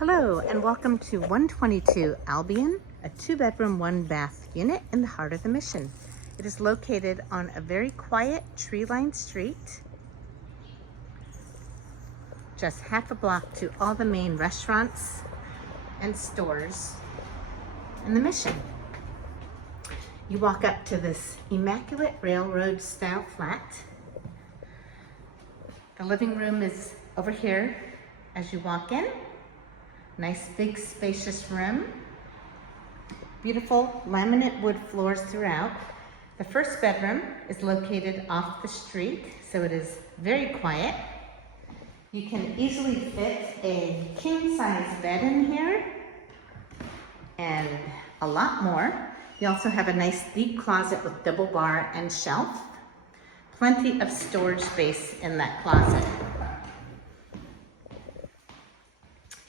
Hello and welcome to 122 Albion, a 2-bedroom, 1-bath unit in the heart of the Mission. It is located on a very quiet tree-lined street, just half a block to all the main restaurants and stores in the Mission. You walk up to this immaculate railroad style flat. The living room is over here as you walk in. Nice big spacious room. Beautiful laminate wood floors throughout. The first bedroom is located off the street, so it is very quiet. You can easily fit a king-size bed in here and a lot more. You also have a nice deep closet with double bar and shelf. Plenty of storage space in that closet.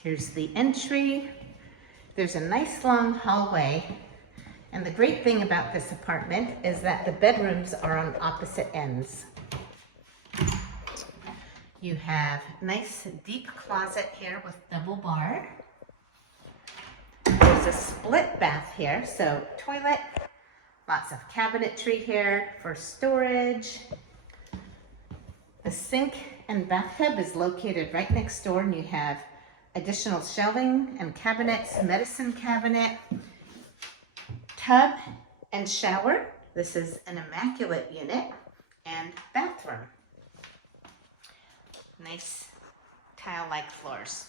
Here's the entry. There's a nice long hallway. And the great thing about this apartment is that the bedrooms are on opposite ends. You have nice deep closet here with double bar. There's a split bath here, so toilet, lots of cabinetry here for storage. The sink and bathtub is located right next door, and you have additional shelving and cabinets, medicine cabinet, tub and shower. This is an immaculate unit, and bathroom. Nice tile-like floors.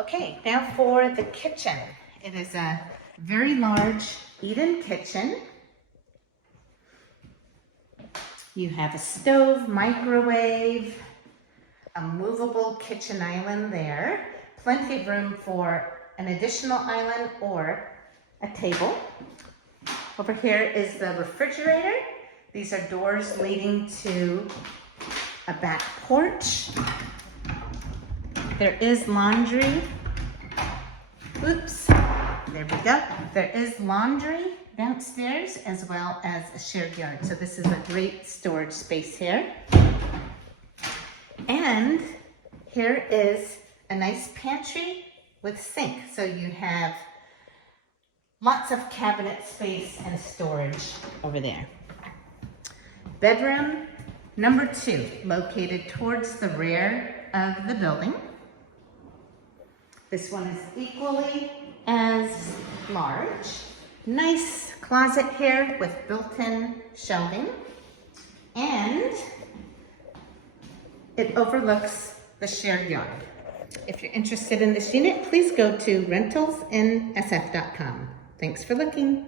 Okay, now for the kitchen. It is a very large eat-in kitchen. You have a stove, microwave, a movable kitchen island there. Plenty of room for an additional island or a table. Over here is the refrigerator. These are doors leading to a back porch. There is laundry. Oops, there we go. There is laundry downstairs as well as a shared yard. So this is a great storage space here. And here is a nice pantry with sink. So you have lots of cabinet space and storage over there. Bedroom number 2, located towards the rear of the building. This one is equally as large. Nice closet here with built-in shelving. And it overlooks the shared yard. If you're interested in this unit, please go to rentalsnsf.com. Thanks for looking.